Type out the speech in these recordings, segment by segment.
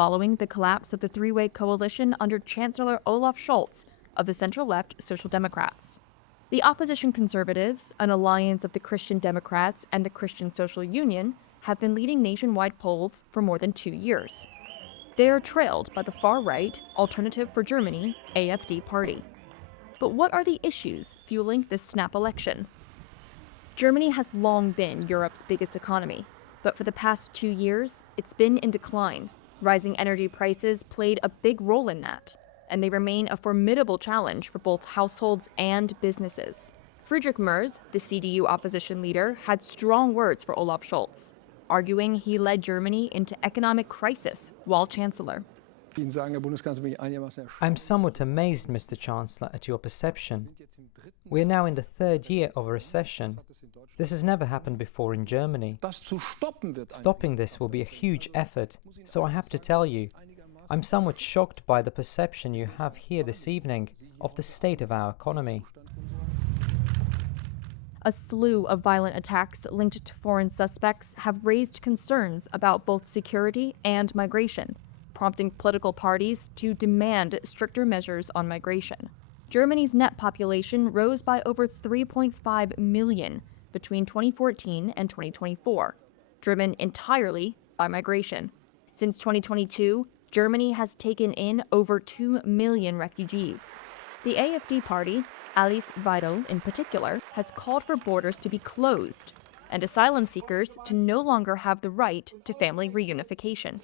following the collapse of the three-way coalition under Chancellor Olaf Scholz of the center-left Social Democrats. The opposition Conservatives, an alliance of the Christian Democrats and the Christian Social Union, have been leading nationwide polls for more than 2 years. They are trailed by the far-right Alternative for Germany, AfD party. But what are the issues fueling this snap election? Germany has long been Europe's biggest economy, but for the past 2 years, it's been in decline. Rising energy prices played a big role in that, and they remain a formidable challenge for both households and businesses. Friedrich Merz, the CDU opposition leader, had strong words for Olaf Scholz, arguing he led Germany into economic crisis while chancellor. I'm somewhat amazed, Mr. Chancellor, at your perception. We are now in the third year of a recession. This has never happened before in Germany. Stopping this will be a huge effort, so I have to tell you, I'm somewhat shocked by the perception you have here this evening of the state of our economy. A slew of violent attacks linked to foreign suspects have raised concerns about both security and migration, prompting political parties to demand stricter measures on migration. Germany's net population rose by over 3.5 million between 2014 and 2024, driven entirely by migration. Since 2022, Germany has taken in over 2 million refugees. The AfD party, Alice Weidel in particular, has called for borders to be closed and asylum seekers to no longer have the right to family reunification.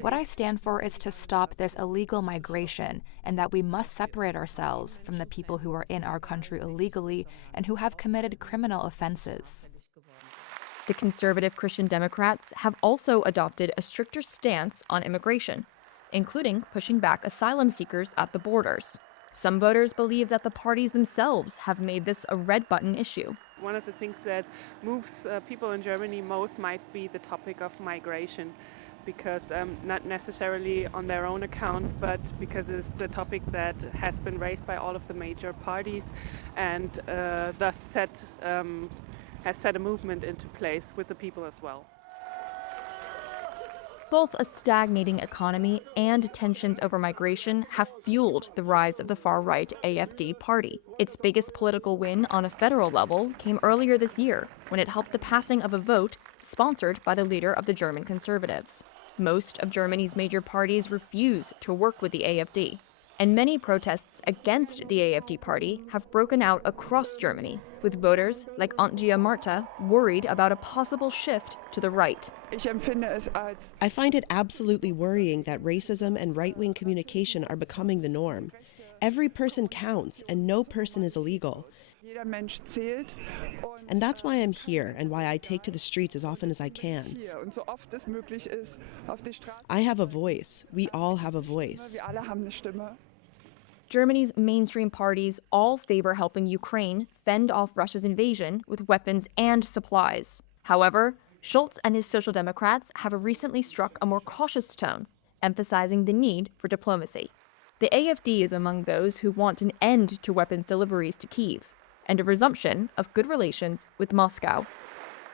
What I stand for is to stop this illegal migration and that we must separate ourselves from the people who are in our country illegally and who have committed criminal offenses. The conservative Christian Democrats have also adopted a stricter stance on immigration, including pushing back asylum seekers at the borders. Some voters believe that the parties themselves have made this a red-button issue. One of the things that moves people in Germany most might be the topic of migration, because not necessarily on their own accounts, but because it's a topic that has been raised by all of the major parties and thus has set a movement into place with the people as well. Both a stagnating economy and tensions over migration have fueled the rise of the far-right AfD party. Its biggest political win on a federal level came earlier this year, when it helped the passing of a vote sponsored by the leader of the German Conservatives. Most of Germany's major parties refuse to work with the AfD, and many protests against the AfD party have broken out across Germany, with voters like Antje Marta worried about a possible shift to the right. I find it absolutely worrying that racism and right-wing communication are becoming the norm. Every person counts, and no person is illegal. And that's why I'm here and why I take to the streets as often as I can. I have a voice. We all have a voice. Germany's mainstream parties all favor helping Ukraine fend off Russia's invasion with weapons and supplies. However, Scholz and his Social Democrats have recently struck a more cautious tone, emphasizing the need for diplomacy. The AfD is among those who want an end to weapons deliveries to Kyiv and a resumption of good relations with Moscow.